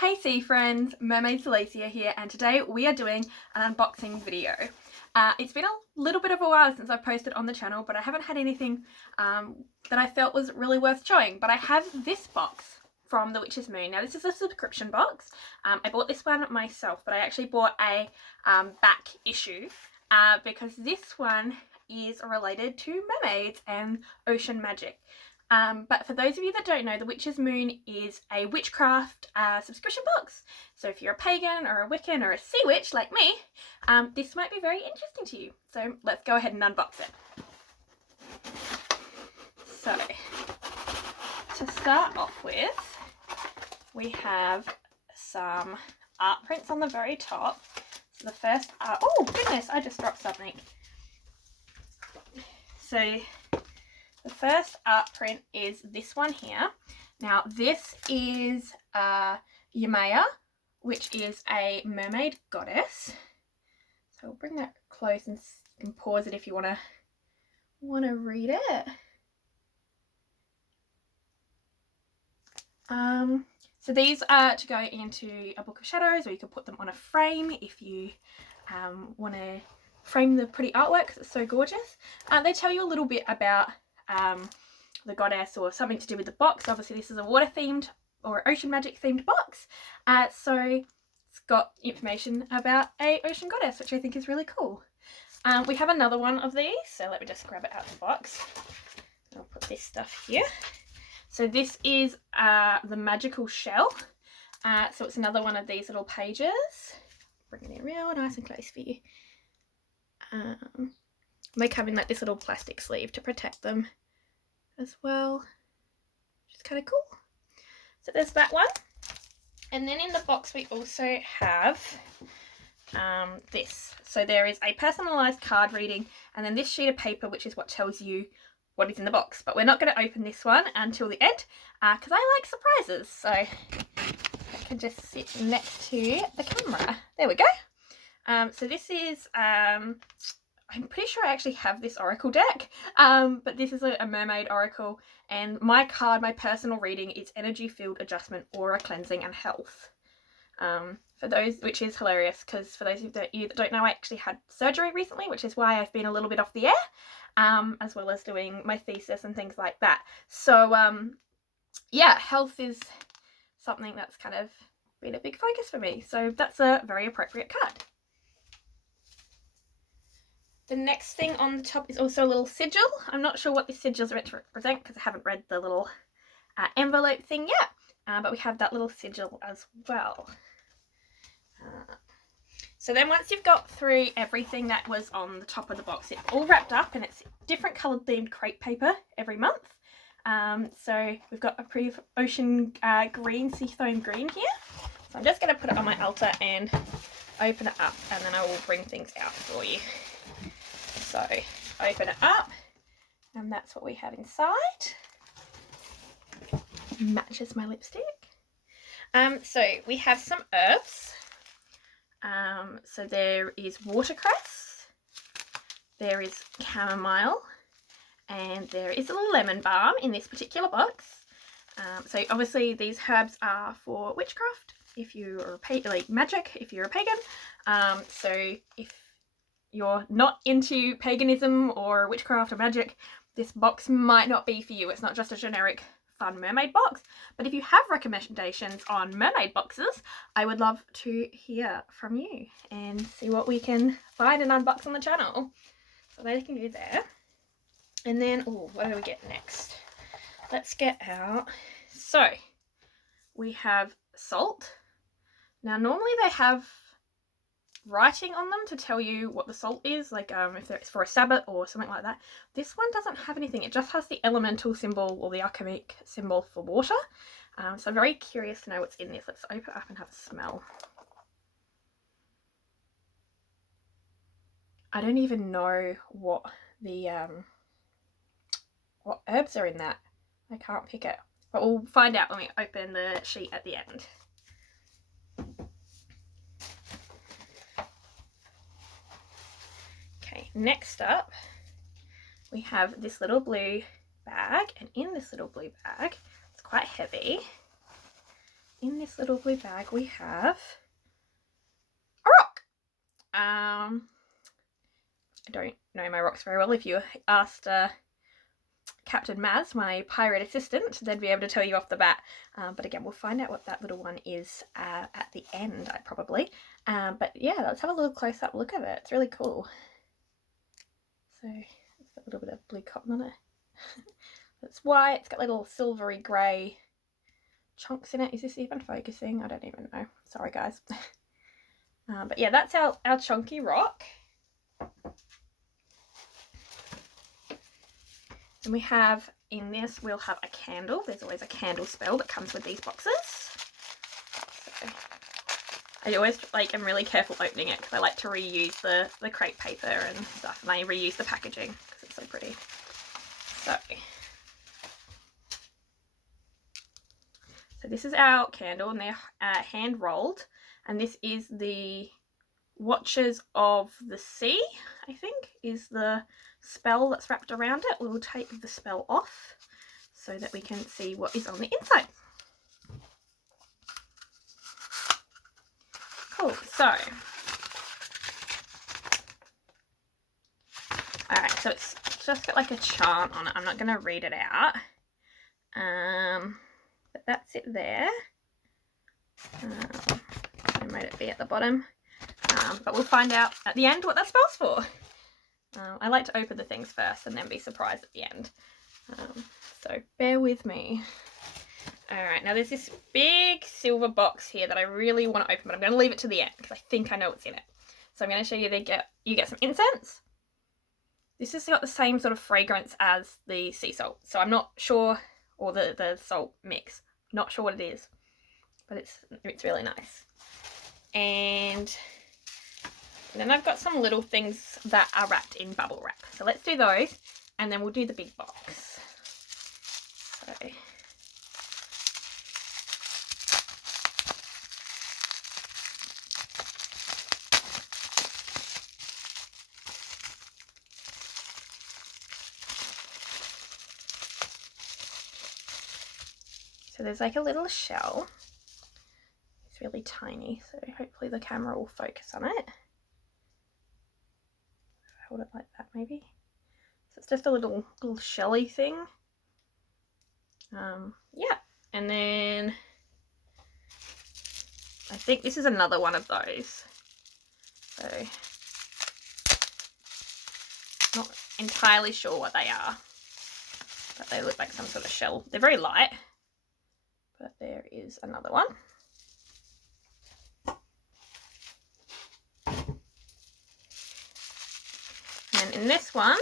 Hey sea friends, Mermaid Celicia here, and today we are doing an unboxing video. It's been a little bit of a while since I've posted on the channel, but I haven't had anything that I felt was really worth showing. But I have this box from The Witch's Moon. Now this is a subscription box. I bought this one myself, but I actually bought a back issue because this one is related to mermaids and ocean magic. But for those of you that don't know, The Witch's Moon is a witchcraft subscription box. So if you're a pagan or a Wiccan or a sea witch like me, this might be very interesting to you. So let's go ahead and unbox it. So to start off with, we have some art prints on the very top. So the first art, oh goodness, I just dropped something. So the first art print is this one here. Now this is Yemaya, which is a mermaid goddess. So I'll bring that close and you can pause it if you want to read it. So these are to go into a book of shadows, or you can put them on a frame if you want to frame the pretty artwork because it's so gorgeous. They tell you a little bit about the goddess or something to do with the box. Obviously this is a water themed or ocean magic themed box, so it's got information about a ocean goddess, which I think is really cool. We have another one of these, so let me just grab it out of the box. I'll put this stuff here. So this is the magical shell, so it's another one of these little pages. Bring it in real nice and close for you. They come in like this little plastic sleeve to protect them as well, which is kind of cool. So there's that one. And then in the box we also have this. So there is a personalised card reading, and then this sheet of paper, which is what tells you what is in the box. But we're not going to open this one until the end because I like surprises. So I can just sit next to the camera. There we go. So this is I'm pretty sure I actually have this oracle deck, but this is a mermaid oracle, and my card, my personal reading, is energy field adjustment, aura cleansing and health. For those, which is hilarious because for those of you that don't know, I actually had surgery recently, which is why I've been a little bit off the air, as well as doing my thesis and things like that. So yeah, health is something that's kind of been a big focus for me, so that's a very appropriate card. The next thing on the top is also a little sigil. I'm not sure what this sigil is meant to represent because I haven't read the little envelope thing yet, but we have that little sigil as well. So then once you've got through everything that was on the top of the box, it's all wrapped up and it's different coloured themed crepe paper every month. So we've got a pretty ocean green, seafoam green here. So I'm just going to put it on my altar and open it up, and then I will bring things out for you. So open it up, and that's what we have inside. Matches my lipstick. So we have some herbs. So there is watercress, there is chamomile, and there is a lemon balm in this particular box. So obviously these herbs are for witchcraft, if you're like magic, if you're a pagan. So if you're not into paganism or witchcraft or magic, this box might not be for you. It's not just a generic fun mermaid box, but if you have recommendations on mermaid boxes, I would love to hear from you and see what we can find and unbox on the channel. So they can do there. And then, oh, what do we get next? Let's get out. So we have salt. Now normally they have writing on them to tell you what the salt is, like if it's for a sabbat or something like that. This one doesn't have anything. It just has the elemental symbol or the alchemic symbol for water. So I'm very curious to know what's in this. Let's open it up and have a smell. I don't even know what the what herbs are in that. I can't pick it, but we'll find out when we open the sheet at the end. Okay, next up we have this little blue bag, and in this little blue bag, it's quite heavy, in this little blue bag we have a rock. I don't know my rocks very well. If you asked Captain Maz, my pirate assistant, they'd be able to tell you off the bat. But again, we'll find out what that little one is at the end, probably. But yeah, let's have a little close-up look at it. It's really cool. So it's got a little bit of blue cotton on it. It's white. It's got little silvery grey chunks in it. Is this even focusing? I don't even know. Sorry, guys. But yeah, that's our chunky rock. And we have, in this, we'll have a candle. There's always a candle spell that comes with these boxes. So I always am really careful opening it because I like to reuse the crepe paper and stuff, and I reuse the packaging because it's so pretty. So this is our candle, and they're hand rolled, and this is the Watchers of the Sea, I think, is the spell that's wrapped around it. We'll take the spell off so that we can see what is on the inside. Cool. So, alright, so it's just got like a chant on it. I'm not going to read it out. But that's it there. I made it be at the bottom. But we'll find out at the end what that spell's for. I like to open the things first and then be surprised at the end. So bear with me. Alright, now there's this big silver box here that I really want to open, but I'm going to leave it to the end because I think I know what's in it. So I'm going to show you you get some incense. This has got the same sort of fragrance as the sea salt. So I'm not sure, or the salt mix. Not sure what it is, but it's really nice. And then I've got some little things that are wrapped in bubble wrap. So let's do those, and then we'll do the big box. So there's like a little shell. It's really tiny, so hopefully the camera will focus on it. Hold it like that, maybe. So it's just a little shelly thing. Yeah, and then I think this is another one of those. So not entirely sure what they are, but they look like some sort of shell. They're very light, but there is another one. And in this one,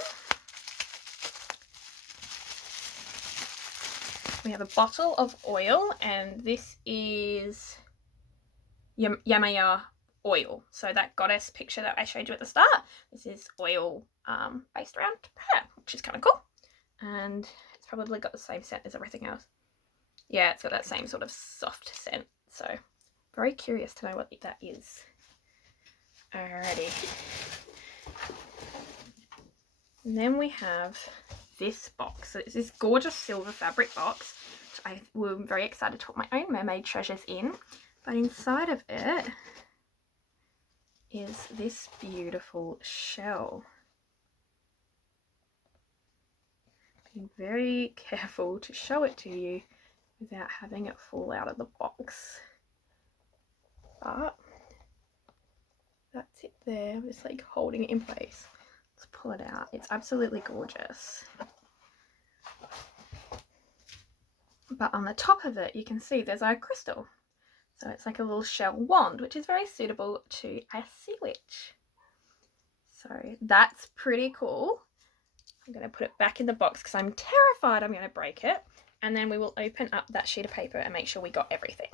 we have a bottle of oil, and this is Yamaya oil. So that goddess picture that I showed you at the start, this is oil based around her, which is kind of cool. And it's probably got the same scent as everything else. Yeah, it's got that same sort of soft scent. So very curious to know what that is. Alrighty. And then we have this box. So it's this gorgeous silver fabric box, which I'm very excited to put my own mermaid treasures in. But inside of it is this beautiful shell. Be very careful to show it to you without having it fall out of the box. But that's it there. I'm just like holding it in place. Let's pull it out. It's absolutely gorgeous. But on the top of it, you can see there's a crystal. So it's like a little shell wand, which is very suitable to a sea witch. So that's pretty cool. I'm going to put it back in the box because I'm terrified I'm going to break it. And then we will open up that sheet of paper and make sure we got everything.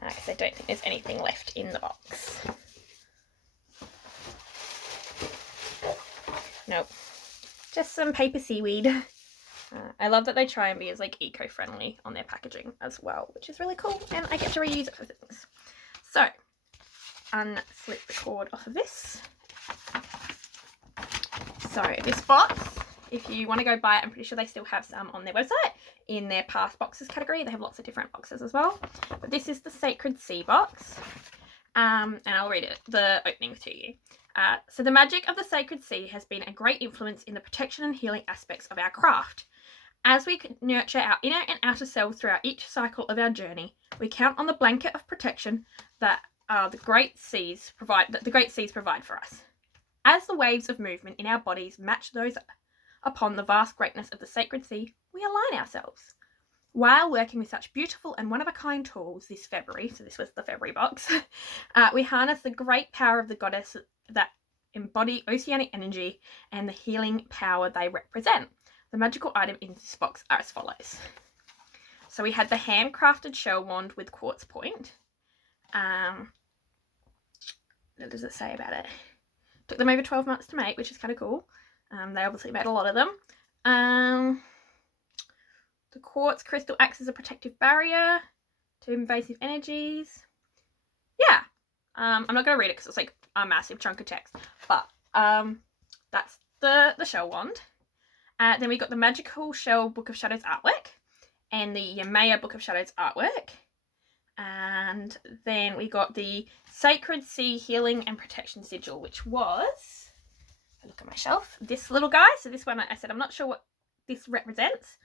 Because I don't think there's anything left in the box. Nope. Just some paper seaweed. I love that they try and be as like eco-friendly on their packaging as well, which is really cool, and I get to reuse it for things. So, unslip the cord off of this. So this box, if you want to go buy it, I'm pretty sure they still have some on their website, in their past boxes category. They have lots of different boxes as well. But this is the Sacred Sea box. And I'll read the opening to you. So the magic of the Sacred Sea has been a great influence in the protection and healing aspects of our craft. As we nurture our inner and outer selves throughout each cycle of our journey, we count on the blanket of protection that the great seas provide for us. As the waves of movement in our bodies match those upon the vast greatness of the Sacred Sea, we align ourselves. While working with such beautiful and one-of-a-kind tools this February, so this was the February box, we harness the great power of the goddess that embody oceanic energy and the healing power they represent. The magical item in this box are as follows. So we had the handcrafted shell wand with quartz point. What does it say about it? Took them over 12 months to make, which is kind of cool. They obviously made a lot of them. The quartz crystal acts as a protective barrier to invasive energies. Yeah. I'm not going to read it because it's like a massive chunk of text. But that's the shell wand. Then we got the Magical Shell Book of Shadows artwork and the Yamea Book of Shadows artwork. And then we got the Sacred Sea Healing and Protection Sigil, which was, if I look at my shelf, this little guy. So this one, I said, I'm not sure what this represents.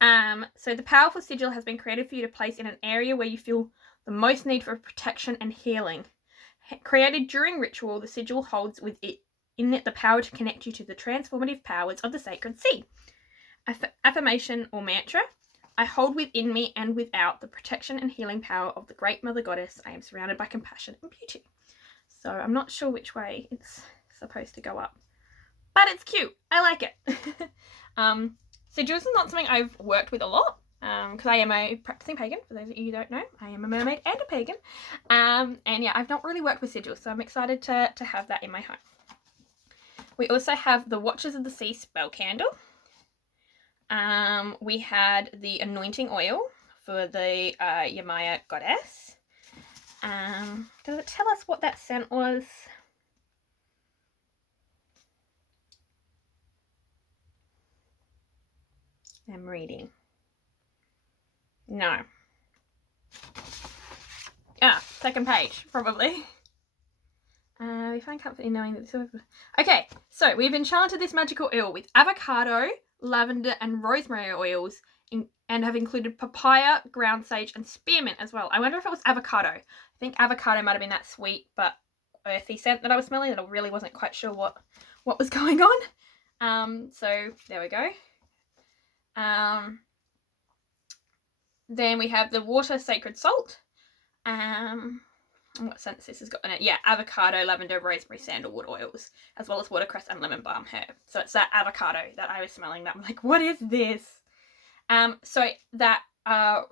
So the powerful sigil has been created for you to place in an area where you feel the most need for protection and healing. Created during ritual, the sigil holds in it the power to connect you to the transformative powers of the Sacred Sea. Affirmation or mantra: I hold within me and without the protection and healing power of the great Mother Goddess. I am surrounded by compassion and beauty. So I'm not sure which way it's supposed to go up, but it's cute. I like it. Sigils is not something I've worked with a lot because I am a practicing pagan. For those of you who don't know, I am a mermaid and a pagan. And yeah, I've not really worked with sigils, so I'm excited to have that in my home. We also have the Watchers of the Sea spell candle. We had the anointing oil for the Yamea goddess. Does it tell us what that scent was? I'm reading. No. Second page, probably. We find comfort in knowing that this is... Okay, so we've enchanted this magical oil with avocado, lavender, and rosemary oils and have included papaya, ground sage, and spearmint as well. I wonder if it was avocado. I think avocado might have been that sweet but earthy scent that I was smelling that I really wasn't quite sure what was going on. So there we go. Then we have the water sacred salt. What scents this has got in it? Yeah, avocado, lavender, rosemary, sandalwood oils, as well as watercress and lemon balm herb. So it's that avocado that I was smelling that I'm like, what is this? So that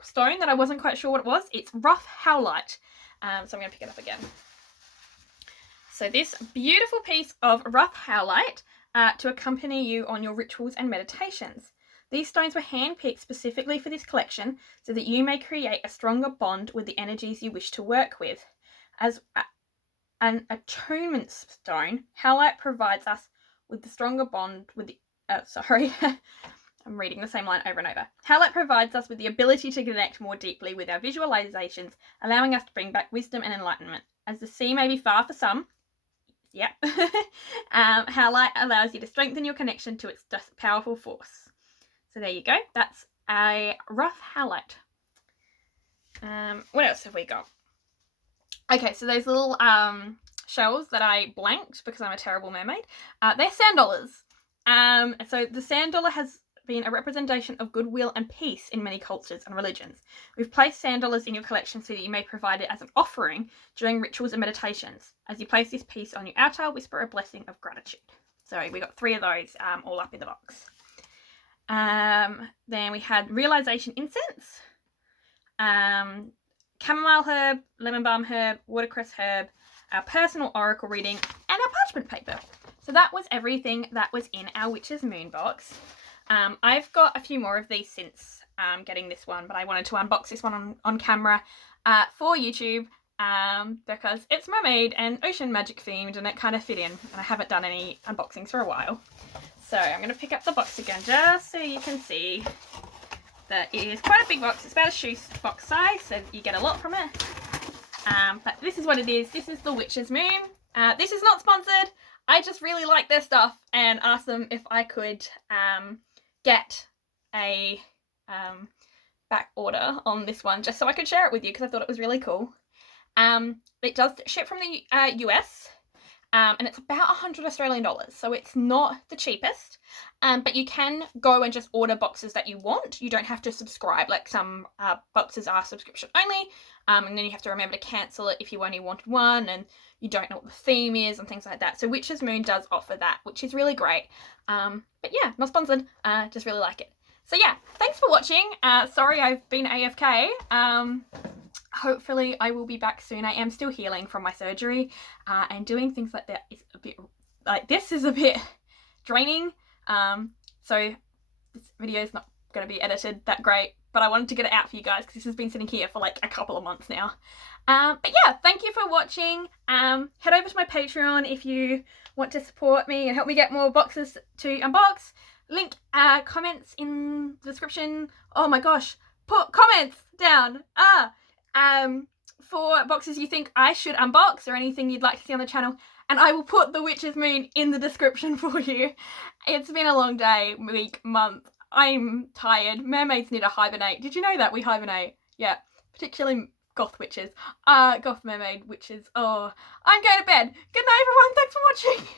stone that I wasn't quite sure what it was, it's rough howlite. So I'm going to pick it up again. So this beautiful piece of rough howlite to accompany you on your rituals and meditations. These stones were handpicked specifically for this collection so that you may create a stronger bond with the energies you wish to work with. As an attunement stone, howlite provides us with the stronger bond with the... I'm reading the same line over and over. Howlite provides us with the ability to connect more deeply with our visualizations, allowing us to bring back wisdom and enlightenment. As the sea may be far for some, yep, howlite allows you to strengthen your connection to its powerful force. So there you go. That's a rough howlite. What else have we got? Okay, so those little shells that I blanked because I'm a terrible mermaid, they're sand dollars. So the sand dollar has been a representation of goodwill and peace in many cultures and religions. We've placed sand dollars in your collection so that you may provide it as an offering during rituals and meditations. As you place this piece on your altar, whisper a blessing of gratitude. So we got 3 of those all up in the box. Then we had realization incense, chamomile herb, lemon balm herb, watercress herb, our personal oracle reading, and our parchment paper. So that was everything that was in our Witch's Moon box. I've got a few more of these since getting this one, but I wanted to unbox this one on camera for YouTube because it's mermaid and ocean magic themed and it kind of fit in, and I haven't done any unboxings for a while. So I'm going to pick up the box again just so you can see that it is quite a big box. It's about a shoe box size, so you get a lot from it. But this is what it is. This is the Witch's Moon. This is not sponsored. I just really like their stuff and asked them if I could get a back order on this one just so I could share it with you because I thought it was really cool. It does ship from the US. And it's about 100 Australian dollars, so it's not the cheapest, but you can go and just order boxes that you want. You don't have to subscribe, like some boxes are subscription only, and then you have to remember to cancel it if you only wanted one and you don't know what the theme is and things like that. So Witch's Moon does offer that, which is really great. But yeah, not sponsored, just really like it. So yeah, thanks for watching. Sorry I've been AFK. Hopefully I will be back soon. I am still healing from my surgery, and doing things like that is a bit, like this is a bit draining. So this video is not going to be edited that great, but I wanted to get it out for you guys because this has been sitting here for like a couple of months now. But yeah, thank you for watching. Head over to my Patreon if you want to support me and help me get more boxes to unbox. Link, comments in the description. Oh my gosh, put comments down. For boxes you think I should unbox or anything you'd like to see on the channel, and I will put the Witch's Moon in the description for you. It's been a long day, week, month. I'm tired. Mermaids need to hibernate. Did you know that we hibernate? Yeah, particularly goth witches. Goth mermaid witches. Oh, I'm going to bed. Good night everyone, thanks for watching.